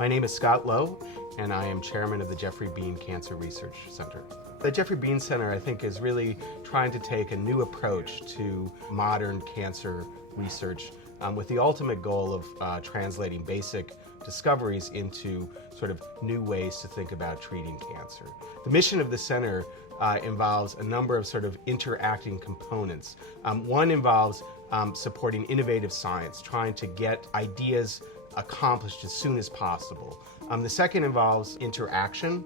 My name is Scott Lowe, and I am chairman of the Geoffrey Beene Cancer Research Center. The Geoffrey Beene Center, I think, is really trying to take a new approach to modern cancer research with the ultimate goal of translating basic discoveries into sort of new ways to think about treating cancer. The mission of the center involves a number of sort of interacting components. One involves supporting innovative science, trying to get ideas accomplished as soon as possible. The second involves interaction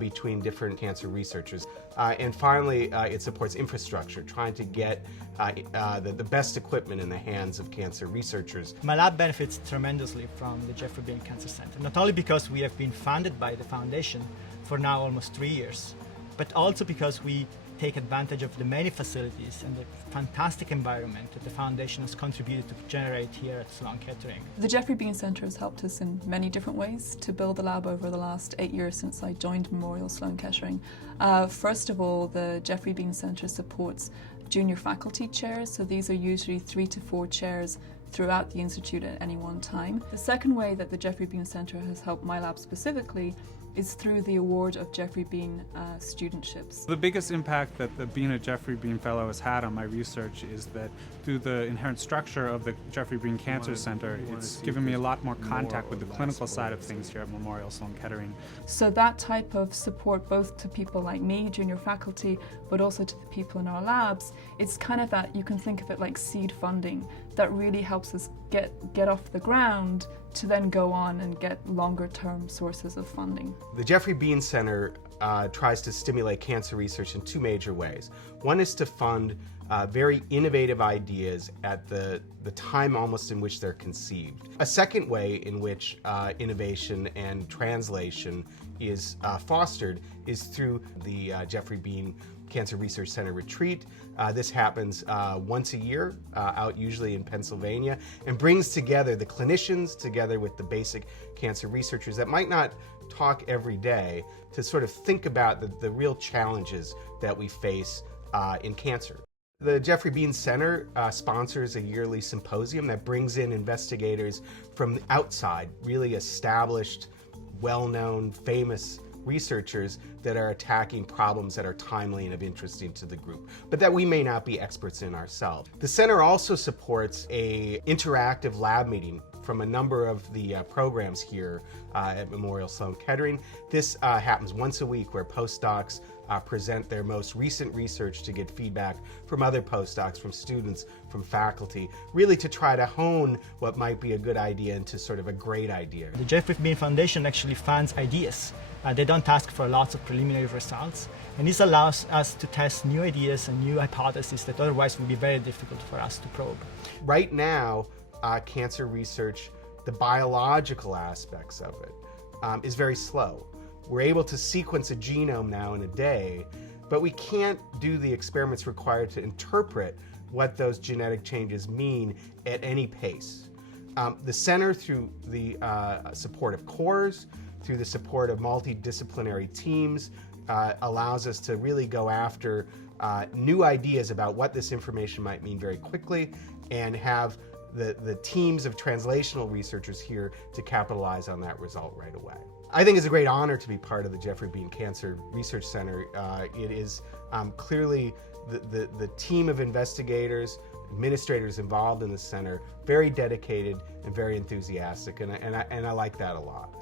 between different cancer researchers. And finally, it supports infrastructure, trying to get the best equipment in the hands of cancer researchers. My lab benefits tremendously from the Geoffrey Beene Cancer Center, not only because we have been funded by the foundation for now almost 3 years, but also because we take advantage of the many facilities and the fantastic environment that the foundation has contributed to generate here at Sloan-Kettering. The Geoffrey Beene Center has helped us in many different ways to build the lab over the last 8 years since I joined Memorial Sloan-Kettering. First of all, the Geoffrey Beene Center supports junior faculty chairs, so these are usually 3 to 4 chairs throughout the institute at any one time. The second way that the Geoffrey Beene Center has helped my lab specifically is through the award of Geoffrey Beene studentships. The biggest impact that being a Geoffrey Beene Fellow has had on my research is that through the inherent structure of the Geoffrey Beene Cancer Center, it's given me a lot more contact with the clinical side of things here at Memorial Sloan-Kettering. So that type of support, both to people like me, junior faculty, but also to the people in our labs, it's kind of that, you can think of it like seed funding, that really helps us get off the ground to then go on and get longer term sources of funding. The Geoffrey Beene Center tries to stimulate cancer research in 2 major ways. One is to fund very innovative ideas at the time almost in which they're conceived. A second way in which innovation and translation is fostered is through the Geoffrey Beene Cancer Research Center retreat. This happens once a year, out usually in Pennsylvania, and brings together the clinicians together with the basic cancer researchers that might not talk every day to sort of think about the real challenges that we face in cancer. The Geoffrey Beene Center sponsors a yearly symposium that brings in investigators from the outside, really established, well-known, famous researchers that are attacking problems that are timely and of interest to the group, but that we may not be experts in ourselves. The center also supports an interactive lab meeting from a number of the programs here at Memorial Sloan-Kettering. This happens once a week, where postdocs present their most recent research to get feedback from other postdocs, from students, from faculty, really to try to hone what might be a good idea into sort of a great idea. The Geoffrey Beene Foundation actually funds ideas. They don't ask for lots of preliminary results, and this allows us to test new ideas and new hypotheses that otherwise would be very difficult for us to probe. Right now, cancer research, the biological aspects of it, is very slow. We're able to sequence a genome now in a day, but we can't do the experiments required to interpret what those genetic changes mean at any pace. The center, through the support of cores, through the support of multidisciplinary teams, allows us to really go after new ideas about what this information might mean very quickly, and have the teams of translational researchers here to capitalize on that result right away. I think it's a great honor to be part of the Geoffrey Beene Cancer Research Center. It is clearly the team of investigators, administrators involved in the center, very dedicated and very enthusiastic, and I like that a lot.